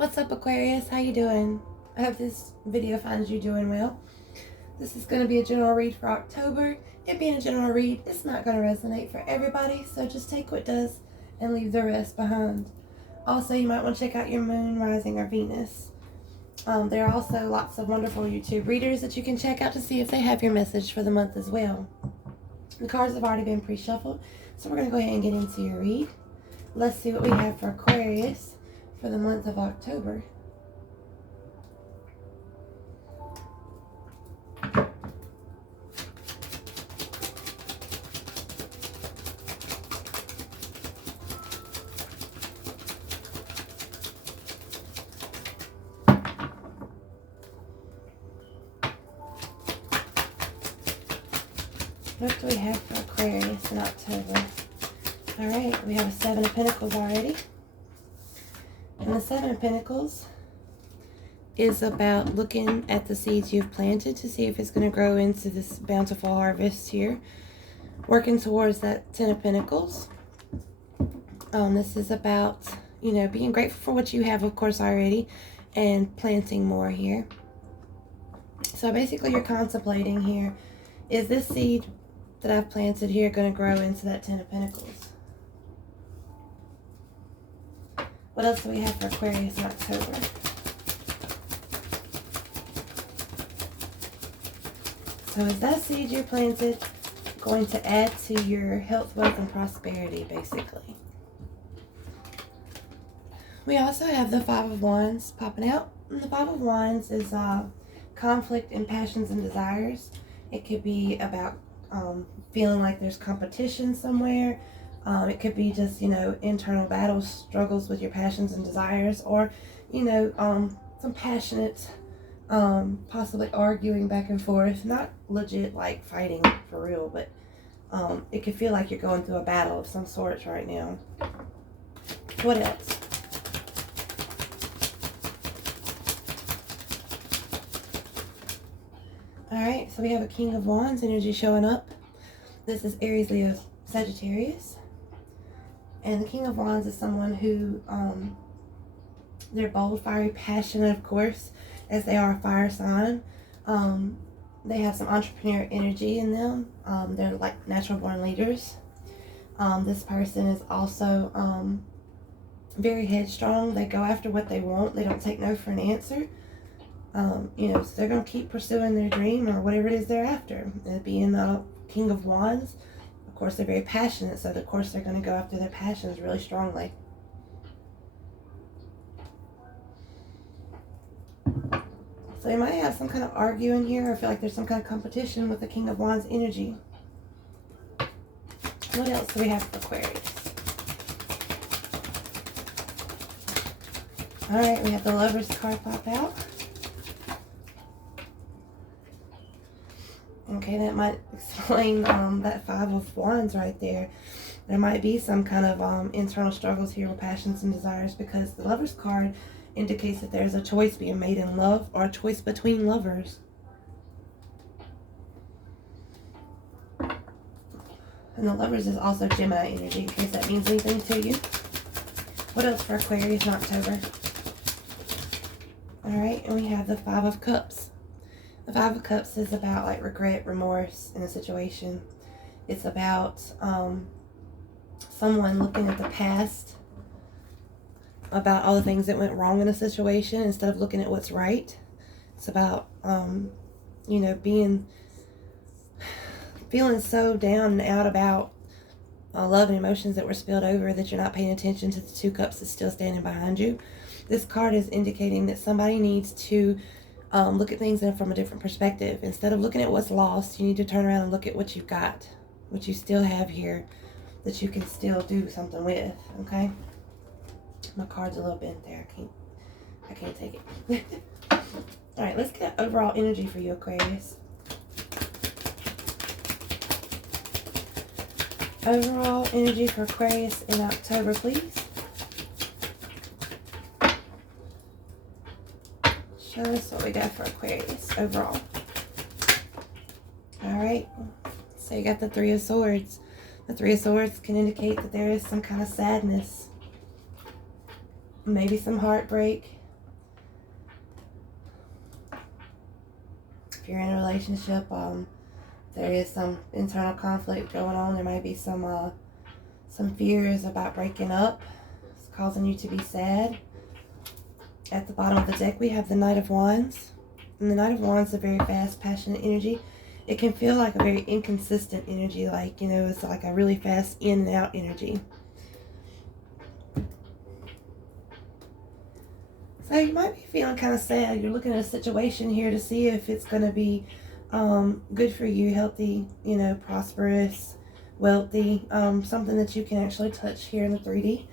What's up, Aquarius? How you doing? I hope this video finds you doing well. This is going to be a general read for October. It being a general read, it's not going to resonate for everybody, so just take what does and leave the rest behind. Also, you might want to check out your moon, rising, or Venus. There are also lots of wonderful YouTube readers that you can check out to see if they have your message for the month as well. The cards have already been pre-shuffled, so we're going to go ahead and get into your read. Let's see what we have for Aquarius for the month of October. What do we have for Aquarius in October? Alright, we have a Seven of Pentacles already. And the Seven of Pentacles is about looking at the seeds you've planted to see if it's going to grow into this bountiful harvest here. Working towards that Ten of Pentacles. This is about, being grateful for what you have, of course, already, and planting more here. So basically you're contemplating here, is this seed that I've planted here going to grow into that Ten of Pentacles? What else do we have for Aquarius in October? So is that seed you planted going to add to your health, wealth, and prosperity, basically? We also have the Five of Wands popping out. And the Five of Wands is conflict in passions and desires. It could be about feeling like there's competition somewhere. It could be just, internal battles, struggles with your passions and desires, or, some passionate, possibly arguing back and forth. Not legit like fighting for real, but it could feel like you're going through a battle of some sorts right now. What else? Alright, so we have a King of Wands energy showing up. This is Aries, Leo, Sagittarius. And the King of Wands is someone who, they're bold, fiery, passionate, of course, as they are a fire sign. They have some entrepreneur energy in them. They're like natural born leaders. This person is also very headstrong. They go after what they want. They don't take no for an answer. So they're going to keep pursuing their dream or whatever it is they're after. And being the King of Wands, of course, they're very passionate, so of course they're going to go after their passions really strongly. So you might have some kind of arguing here, or feel like there's some kind of competition with the King of Wands energy. What else do we have for Aquarius? Alright, we have the Lovers card pop out. Okay, that might explain that Five of Wands right there. There might be some kind of internal struggles here with passions and desires, because the Lovers card indicates that there's a choice being made in love, or a choice between lovers. And the Lovers is also Gemini energy, in case that means anything to you. What else for Aquarius in October? Alright, and we have the Five of Cups. The Five of Cups is about like regret, remorse in a situation. It's about someone looking at the past, about all the things that went wrong in a situation instead of looking at what's right. It's about, feeling so down and out about love and emotions that were spilled over that you're not paying attention to the Two Cups that's still standing behind you. This card is indicating that somebody needs to look at things from a different perspective. Instead of looking at what's lost, you need to turn around and look at what you've got, what you still have here, that you can still do something with, okay? My card's a little bent there. I can't take it. Alright, let's get overall energy for you, Aquarius. Overall energy for Aquarius in October, please. Show us what we got for Aquarius overall. Alright, so you got the Three of Swords. The Three of Swords can indicate that there is some kind of sadness, maybe some heartbreak, you're in a relationship, there is some internal conflict going on. There might be some fears about breaking up. It's causing you to be sad. At the bottom of the deck, we have the Knight of Wands. And the Knight of Wands is a very fast, passionate energy. It can feel like a very inconsistent energy, like, you know, it's like a really fast in and out energy. So you might be feeling kind of sad. You're looking at a situation here to see if it's going to be good for you, healthy, you know, prosperous, wealthy, something that you can actually touch here in the 3D.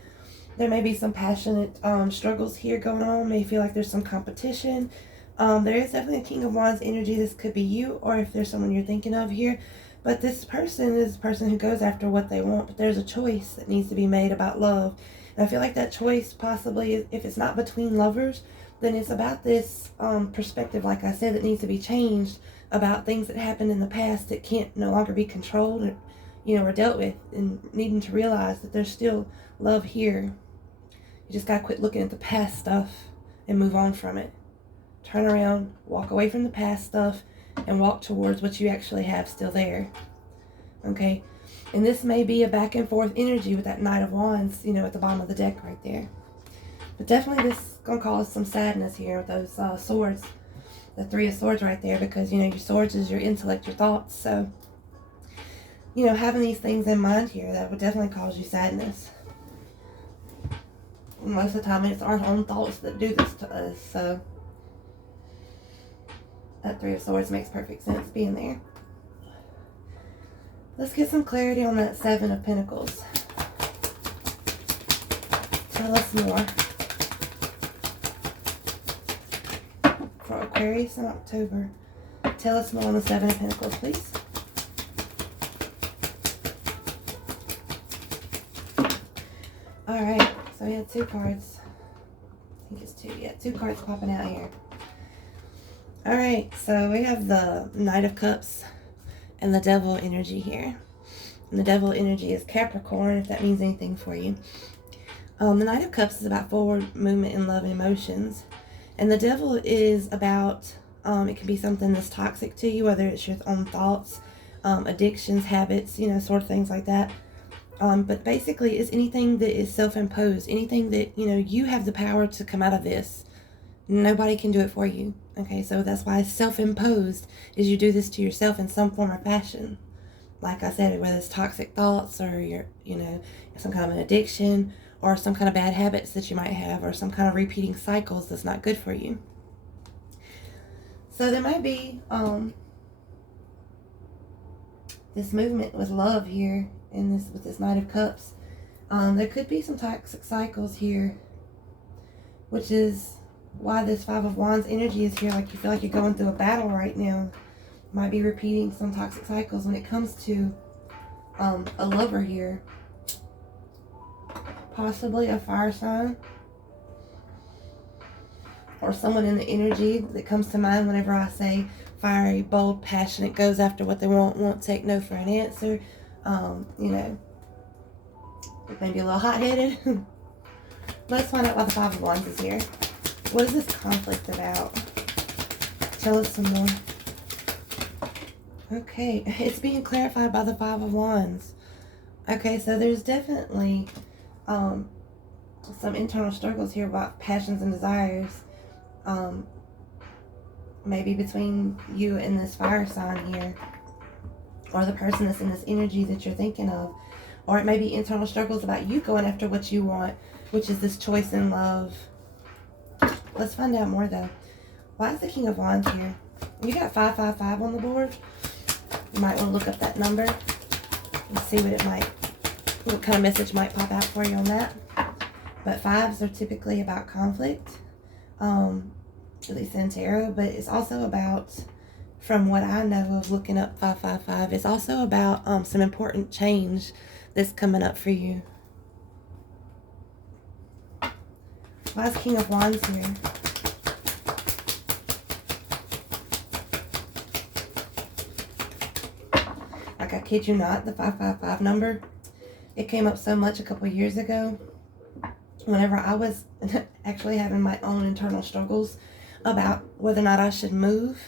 There may be some passionate struggles here going on. May feel like there's some competition. There is definitely a King of Wands energy. This could be you, or if there's someone you're thinking of here. But this person is a person who goes after what they want. But there's a choice that needs to be made about love. And I feel like that choice possibly, if it's not between lovers, then it's about this perspective, like I said, that needs to be changed about things that happened in the past that can't no longer be controlled, or, you know, or dealt with, and needing to realize that there's still love here. You just gotta quit looking at the past stuff and move on from it. Turn around, walk away from the past stuff, and walk towards what you actually have still there. Okay? And this may be a back and forth energy with that Knight of Wands, you know, at the bottom of the deck right there. But definitely this is going to cause some sadness here with those swords. The 3 of Swords right there, because, you know, your swords is your intellect, your thoughts. So, you know, having these things in mind here, that would definitely cause you sadness. Most of the time, it's our own thoughts that do this to us. So, that 3 of Swords makes perfect sense being there. Let's get some clarity on that 7 of Pentacles. Tell us more. For Aquarius in October. Tell us more on the 7 of Pentacles, please. Alright, so we had 2 cards. I think it's 2. Yeah, 2 cards popping out here. Alright, so we have the Knight of Cups and the Devil energy here. And the Devil energy is Capricorn, if that means anything for you. The Knight of Cups is about forward movement in love and emotions. And the Devil is about, it can be something that's toxic to you, whether it's your own thoughts, addictions, habits, you know, sort of things like that. But basically, it's anything that is self-imposed, anything that, you know, you have the power to come out of this. Nobody can do it for you. Okay, so that's why it's self-imposed, is you do this to yourself in some form or fashion. Like I said, whether it's toxic thoughts or your, you know, some kind of an addiction or some kind of bad habits that you might have or some kind of repeating cycles that's not good for you. So there might be this movement with love here in this, with this Knight of Cups. There could be some toxic cycles here, which is why this 5 of Wands energy is here. Like you feel like you're going through a battle right now. Might be repeating some toxic cycles when it comes to a lover here. Possibly a fire sign. Or someone in the energy that comes to mind whenever I say fiery, bold, passionate, goes after what they want, won't take no for an answer. You know, maybe a little hot-headed. Let's find out why the 5 of Wands is here. What is this conflict about? Tell us some more. Okay, it's being clarified by the 5 of Wands. Okay, so there's definitely some internal struggles here about passions and desires. Maybe between you and this fire sign here, or the person that's in this energy that you're thinking of. Or it may be internal struggles about you going after what you want, which is this choice in love. Let's find out more though. Why is the King of Wands here? You got 555 on the board. You might want to look up that number and see what kind of message might pop out for you on that. But 5s are typically about conflict, at least in tarot, but it's also about, from what I know of looking up 555, it's also about some important change that's coming up for you. Why is King of Wands here? Like, I kid you not, the 555 number, it came up so much a couple years ago whenever I was actually having my own internal struggles about whether or not I should move.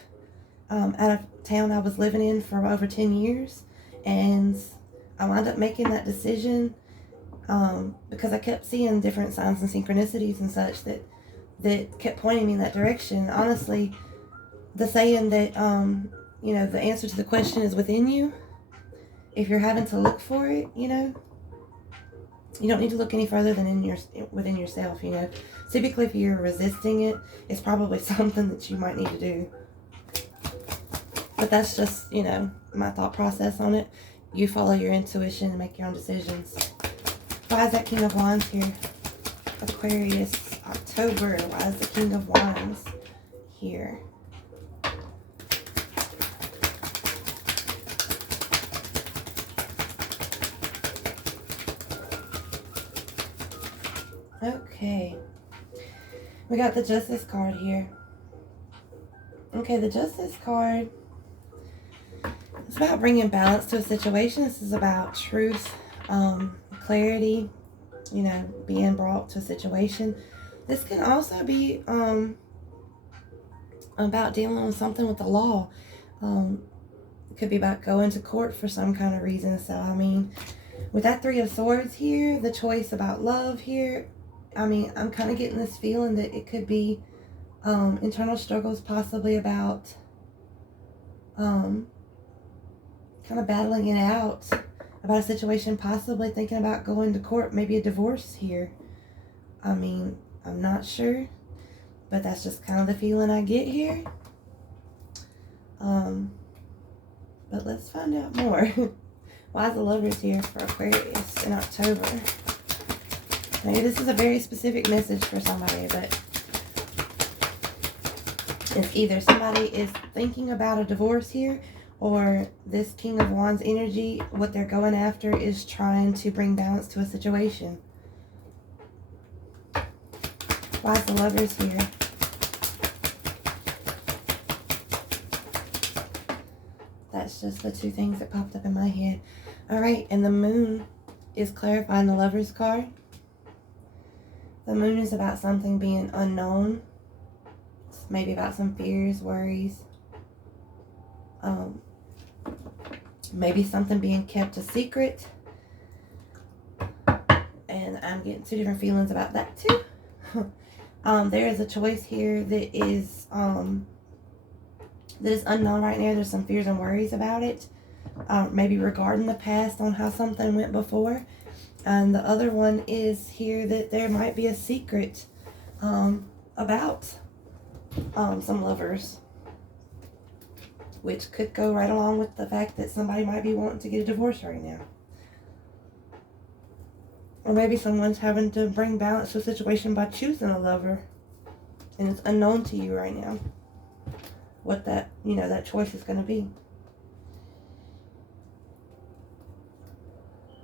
out of town I was living in for over 10 years. And I wound up making that decision because I kept seeing different signs and synchronicities and such that kept pointing me in that direction. Honestly, the saying that, the answer to the question is within you. If you're having to look for it, you don't need to look any further than within yourself, Typically, if you're resisting it, it's probably something that you might need to do. But that's just, my thought process on it. You follow your intuition and make your own decisions. Why is that King of Wands here? Aquarius, October. Why is the King of Wands here? Okay. We got the Justice card here. Okay, the Justice card. It's about bringing balance to a situation. This is about truth, clarity, being brought to a situation. This can also be about dealing with something with the law. It could be about going to court for some kind of reason. So, with that Three of Swords here, the choice about love here, I'm kind of getting this feeling that it could be internal struggles, possibly about kind of battling it out about a situation, possibly thinking about going to court, maybe a divorce here. I'm not sure, but that's just kind of the feeling I get here. But let's find out more. Why is the Lovers here for Aquarius in October? Maybe this is a very specific message for somebody, but it's either somebody is thinking about a divorce here, or this King of Wands energy, what they're going after is trying to bring balance to a situation. Why is the Lovers here? That's just the two things that popped up in my head. Alright, and the Moon is clarifying the Lovers card. The Moon is about something being unknown. It's maybe about some fears, worries. Maybe something being kept a secret. And I'm getting two different feelings about that too. There is a choice here that is unknown right now. There's some fears and worries about it. Maybe regarding the past on how something went before. And the other one is here that there might be a secret about some lovers, which could go right along with the fact that somebody might be wanting to get a divorce right now. Or maybe someone's having to bring balance to a situation by choosing a lover, and it's unknown to you right now what that, that choice is going to be.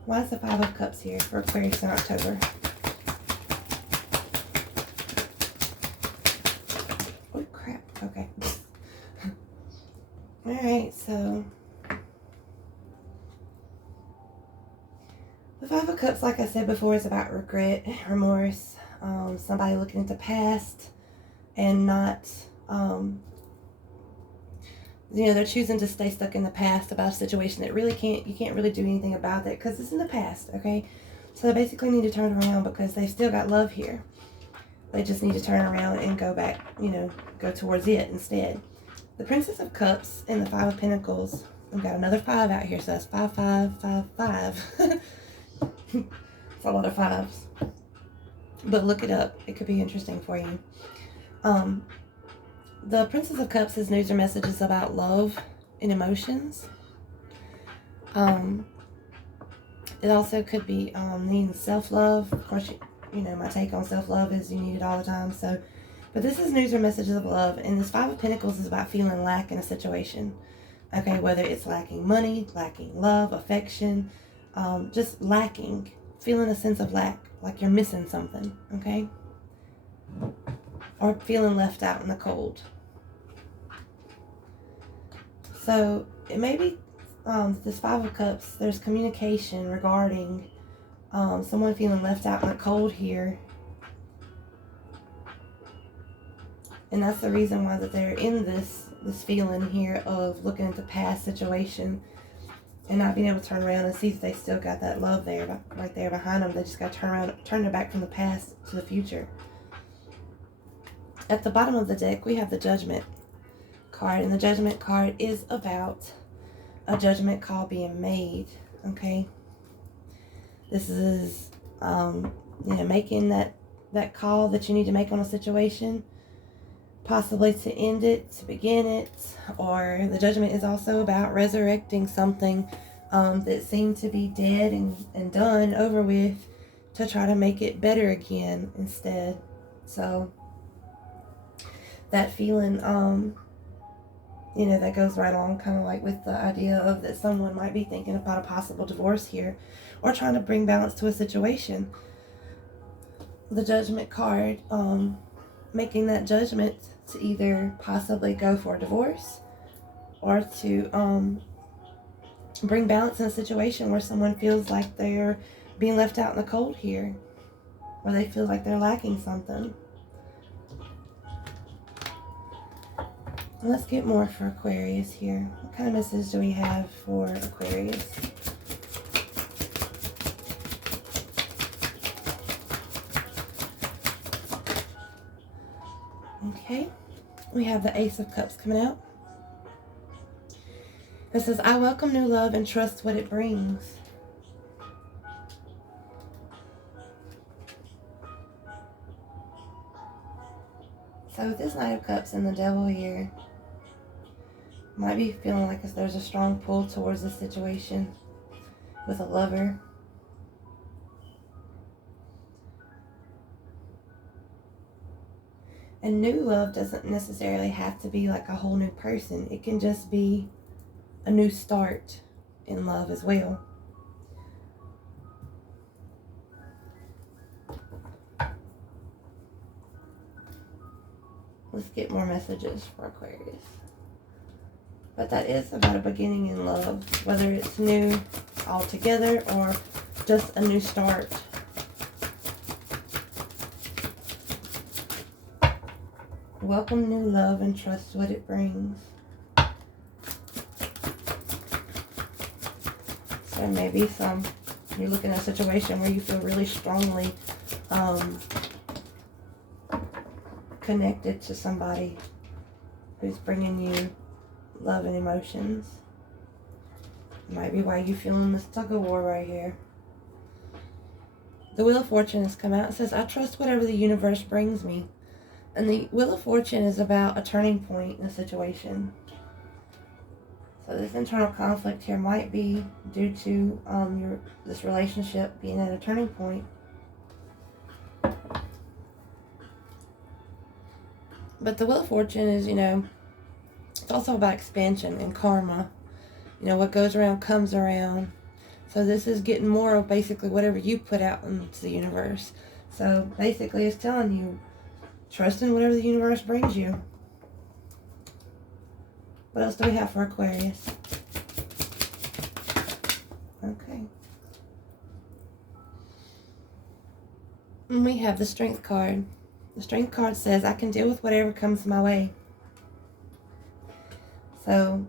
Why is the Five of Cups here for Aquarius in October? Oh, crap. Okay. Alright, so the Five of Cups, like I said before, is about regret, remorse, somebody looking at the past and not, they're choosing to stay stuck in the past about a situation that you can't really do anything about it because it's in the past, okay? So they basically need to turn around because they've still got love here. They just need to turn around and go back, go towards it instead. The Princess of Cups and the Five of Pentacles. We've got another 5 out here, so that's 5, 5, 5, 5. It's a lot of 5s. But look it up. It could be interesting for you. The Princess of Cups is news or messages about love and emotions. It also could be needing self-love. Of course, my take on self-love is you need it all the time. But this is news or messages of love. And this Five of Pentacles is about feeling lack in a situation. Okay, whether it's lacking money, lacking love, affection, just lacking. Feeling a sense of lack, like you're missing something, okay? Or feeling left out in the cold. So, it may be this Five of Cups, there's communication regarding someone feeling left out in the cold here. And that's the reason why that they're in this this feeling here of looking at the past situation and not being able to turn around and see if they still got that love there, right there behind them. They just got to turn around, turn their back from the past to the future. At the bottom of the deck, we have the Judgment card, and the Judgment card is about a judgment call being made. Okay, this is making that call that you need to make on a situation, possibly to end it, to begin it, or the Judgment is also about resurrecting something that seemed to be dead and done, over with, to try to make it better again instead. So that feeling, that goes right along kind of like with the idea of that someone might be thinking about a possible divorce here, or trying to bring balance to a situation. The Judgment card, making that judgment to either possibly go for a divorce, or to bring balance in a situation where someone feels like they're being left out in the cold here, or they feel like they're lacking something. Let's get more for Aquarius here. What kind of message do we have for Aquarius? Okay, we have the Ace of Cups coming out. It says, I welcome new love and trust what it brings. So with this Knight of Cups and the Devil here, might be feeling like there's a strong pull towards this situation with a lover. And new love doesn't necessarily have to be like a whole new person. It can just be a new start in love as well. Let's get more messages for Aquarius. But that is about a beginning in love, whether it's new altogether or just a new start. Welcome new love and trust what it brings. So maybe you're looking at a situation where you feel really strongly connected to somebody who's bringing you love and emotions. Might be why you're feeling this tug of war right here. The Wheel of Fortune has come out. It says, I trust whatever the universe brings me. And the Wheel of Fortune is about a turning point in a situation. So this internal conflict here might be due to this relationship being at a turning point. But the Wheel of Fortune is, it's also about expansion and karma. What goes around comes around. So this is getting more of basically whatever you put out into the universe. So basically it's telling you, trust in whatever the universe brings you. What else do we have for Aquarius? Okay. And we have the Strength card. The Strength card says, I can deal with whatever comes my way. So,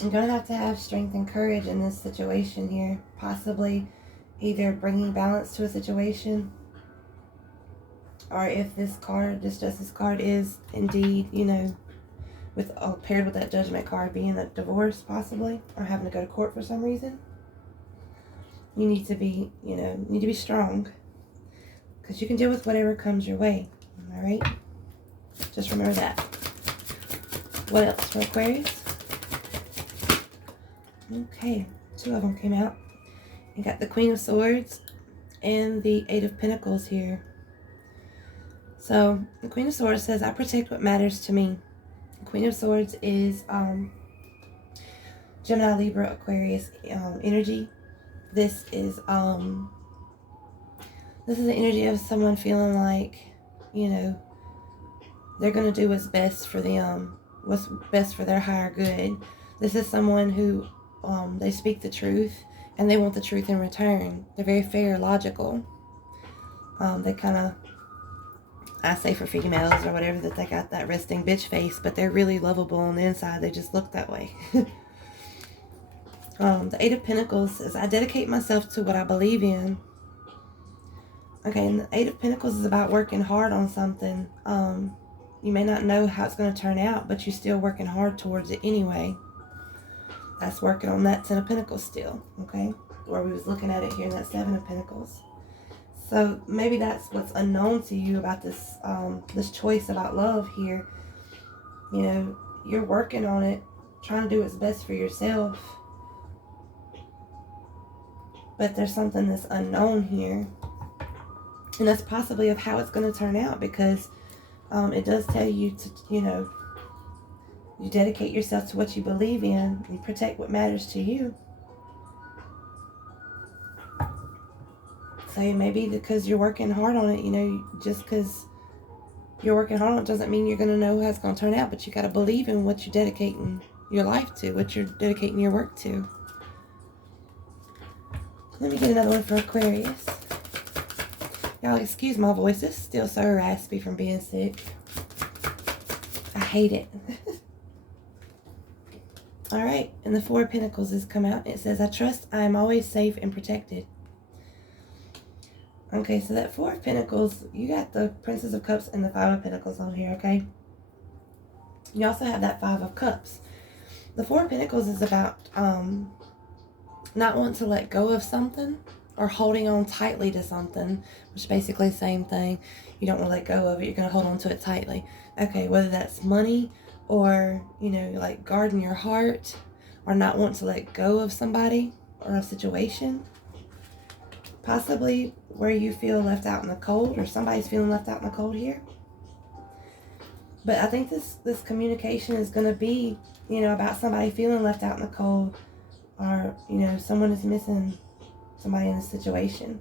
I'm going to have strength and courage in this situation here. Possibly either bringing balance to a situation, or if this Justice card is indeed, paired with that Judgment card being a divorce possibly, or having to go to court for some reason. You need to be, strong. Because you can deal with whatever comes your way. Alright? Just remember that. What else for Aquarius? Okay, 2 of them came out. You got the Queen of Swords and the 8 of Pentacles here. So, the Queen of Swords says, I protect what matters to me. The Queen of Swords is Gemini, Libra, Aquarius energy. This is the energy of someone feeling like, they're going to do what's best for them, what's best for their higher good. This is someone who, they speak the truth, and they want the truth in return. They're very fair, logical. They kind of I say for females or whatever, that they got that resting bitch face, but they're really lovable on the inside. They just look that way. The Eight of Pentacles says, I dedicate myself to what I believe in. Okay, and the Eight of Pentacles is about working hard on something. You may not know how it's going to turn out, but you're still working hard towards it anyway. That's working on that Ten of Pentacles still, okay? Where we was looking at it here in that Seven of Pentacles. So maybe that's what's unknown to you about this this choice about love here. You know, you're working on it, trying to do what's best for yourself. But there's something that's unknown here. And that's possibly of how it's going to turn out, because it does tell you to, you know, you dedicate yourself to what you believe in. You protect what matters to you. So maybe because you're working hard on it, you know, just because you're working hard on it doesn't mean you're going to know how it's going to turn out. But you got to believe in what you're dedicating your life to, what you're dedicating your work to. Let me get another one for Aquarius. Y'all excuse my voice. It's still so raspy from being sick. I hate it. Alright, and the Four of Pentacles has come out. It says, I trust I am always safe and protected. Okay, so that Four of Pentacles, you got the Princess of Cups and the Five of Pentacles on here, okay? You also have that Five of Cups. The Four of Pentacles is about not wanting to let go of something or holding on tightly to something, which is basically the same thing. You don't want to let go of it. You're going to hold on to it tightly. Okay, whether that's money or, you know, like guarding your heart or not wanting to let go of somebody or a situation. Possibly where you feel left out in the cold, or somebody's feeling left out in the cold here. But I think this communication is going to be, you know, about somebody feeling left out in the cold, or, you know, someone is missing somebody in a situation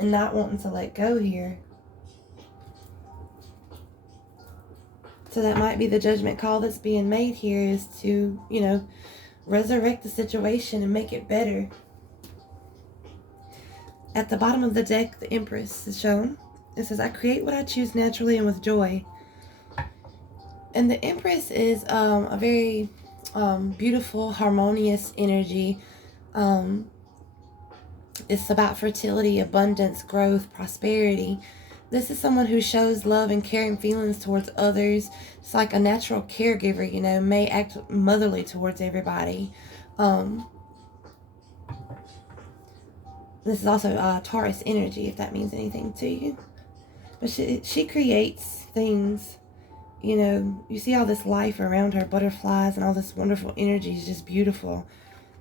and not wanting to let go here. So that might be the judgment call that's being made here, is to, you know, resurrect the situation and make it better. At the bottom of the deck, the Empress is shown. It says, I create what I choose naturally and with joy. And the Empress is a very beautiful, harmonious energy. It's about fertility, abundance, growth, prosperity. This is someone who shows love and caring feelings towards others. It's like a natural caregiver, you know, may act motherly towards everybody. This is also Taurus energy, if that means anything to you. But she creates things, you know, you see all this life around her, butterflies and all this wonderful energy is just beautiful,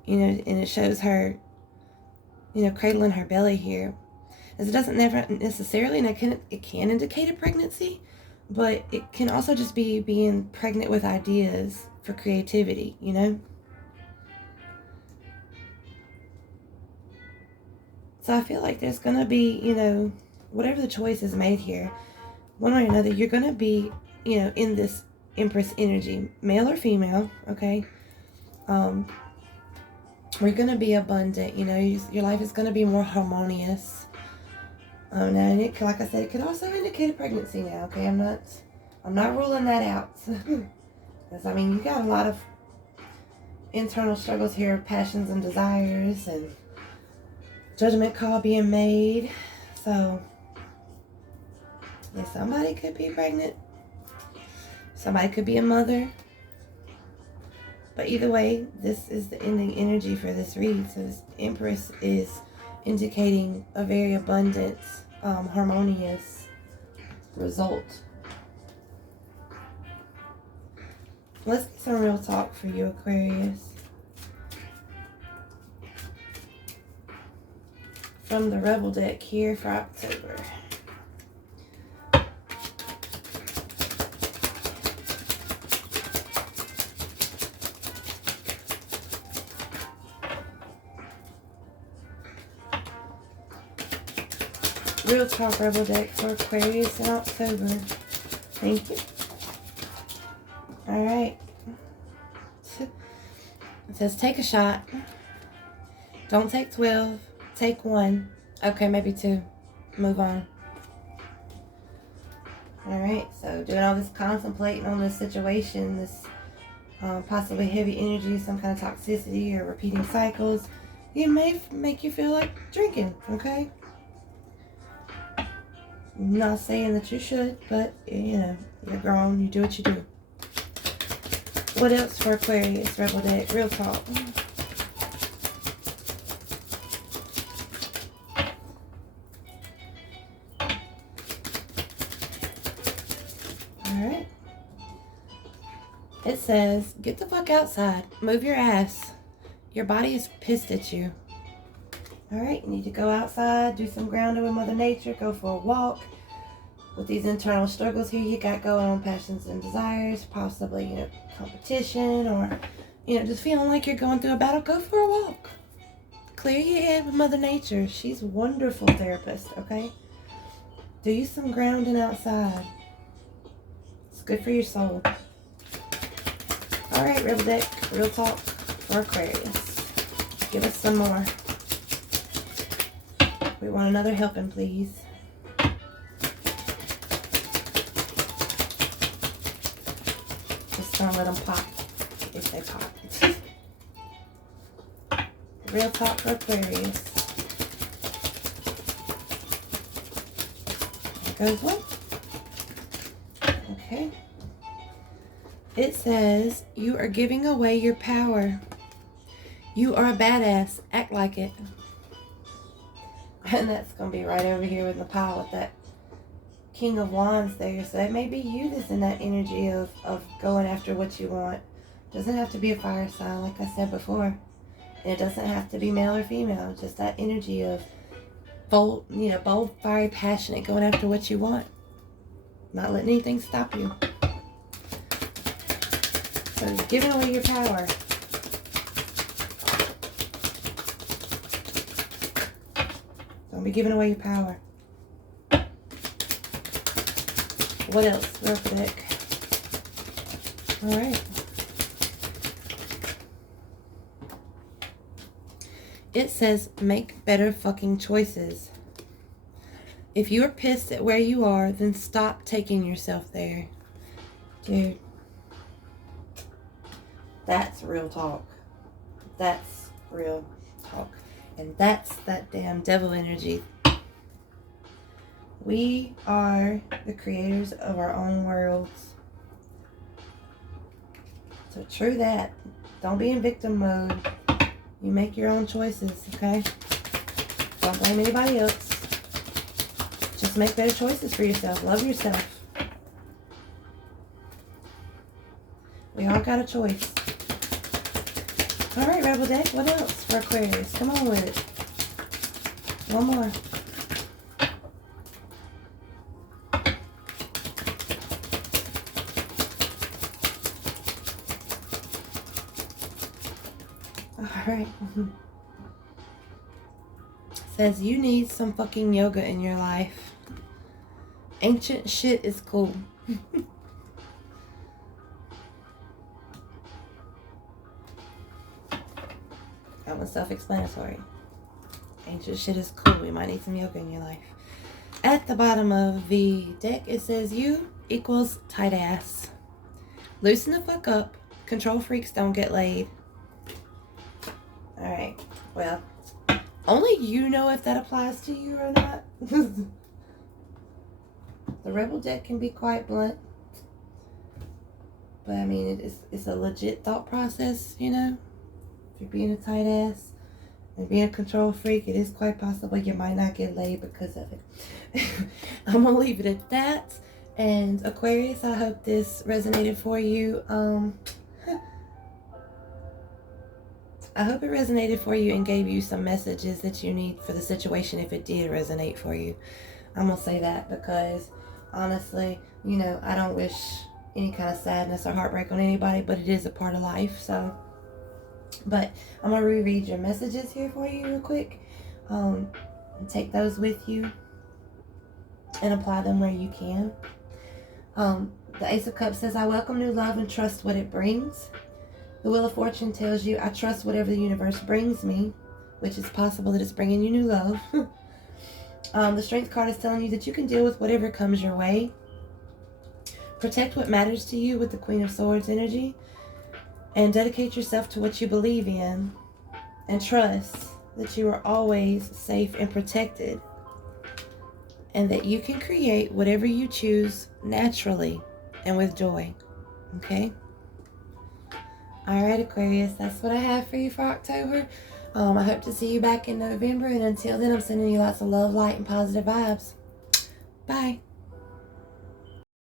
you know, and it shows her, you know, cradling her belly here. As it doesn't never necessarily, and it can indicate a pregnancy, but it can also just be being pregnant with ideas for creativity, you know. So I feel like there's going to be, you know, whatever the choice is made here, one way or another, you're going to be, you know, in this Empress energy, male or female, okay? We're going to be abundant, you know, your life is going to be more harmonious. Now, and it, like I said, it could also indicate a pregnancy now, okay? I'm not ruling that out. Because, I mean, you got a lot of internal struggles here, passions and desires, and judgment call being made. So, yeah, somebody could be pregnant. Somebody could be a mother. But either way, this is the ending energy for this read. So this Empress is indicating a very abundant, harmonious result. Let's get some real talk for you, Aquarius. From the Rebel deck here for October. Real Talk Rebel deck for Aquarius in October. Thank you. Alright. It says take a shot. Don't take 12. Take 1. Okay, maybe 2. Move on. Alright, so doing all this contemplating on this situation, this possibly heavy energy, some kind of toxicity or repeating cycles, it may make you feel like drinking, okay? I'm not saying that you should, but you know, you're grown, you do what you do. What else for Aquarius, Rebel Deck? Real talk. Alright. It says, get the fuck outside. Move your ass. Your body is pissed at you. Alright, you need to go outside, do some grounding with Mother Nature, go for a walk. With these internal struggles here you got going on, passions and desires, possibly, you know, competition, or, you know, just feeling like you're going through a battle, go for a walk. Clear your head with Mother Nature. She's a wonderful therapist, okay? Do you some grounding outside. It's good for your soul. Alright, Rebel Deck, real talk for Aquarius. Give us some more. We want another helping, please. Just don't let them pop if they pop. Real talk for Aquarius. There goes one. Okay. It says, you are giving away your power. You are a badass. Act like it. And that's going to be right over here in the pile with that King of Wands there. So that may be you that's in that energy of going after what you want. Doesn't have to be a fire sign, like I said before. And it doesn't have to be male or female. Just that energy of bold, you know, bold, fiery, passionate, going after what you want. Not letting anything stop you. So you're giving away your power. Don't be giving away your power. What else? Real quick. Alright. It says, make better fucking choices. If you're pissed at where you are, then stop taking yourself there. Dude. That's real talk. That's real talk. And that's that damn devil energy. We are the creators of our own worlds. So true that. Don't be in victim mode. You make your own choices, okay? Don't blame anybody else. Just make better choices for yourself. Love yourself. We all got a choice. Alright, Rebel Deck, what else for Aquarius? Come on with it. One more. Alright. Says you need some fucking yoga in your life. Ancient shit is cool. That one's self-explanatory. Ancient shit is cool. You might need some yoga in your life. At the bottom of the deck, it says you equals tight ass. Loosen the fuck up. Control freaks don't get laid. Alright. Well, only you know if that applies to you or not. The Rebel Deck can be quite blunt. But I mean, it's a legit thought process, you know. If you're being a tight ass and being a control freak, it is quite possible you might not get laid because of it. I'm going to leave it at that. And Aquarius, I hope this resonated for you. I hope it resonated for you and gave you some messages that you need for the situation if it did resonate for you. I'm going to say that because, honestly, you know, I don't wish any kind of sadness or heartbreak on anybody, but it is a part of life, so... But I'm going to reread your messages here for you real quick. And take those with you and apply them where you can. The Ace of Cups says, I welcome new love and trust what it brings. The Wheel of Fortune tells you, I trust whatever the universe brings me, which is possible that it's bringing you new love. The Strength card is telling you that you can deal with whatever comes your way. Protect what matters to you with the Queen of Swords energy. And dedicate yourself to what you believe in. And trust that you are always safe and protected. And that you can create whatever you choose naturally and with joy. Okay? Alright, Aquarius, that's what I have for you for October. I hope to see you back in November. And until then, I'm sending you lots of love, light, and positive vibes. Bye.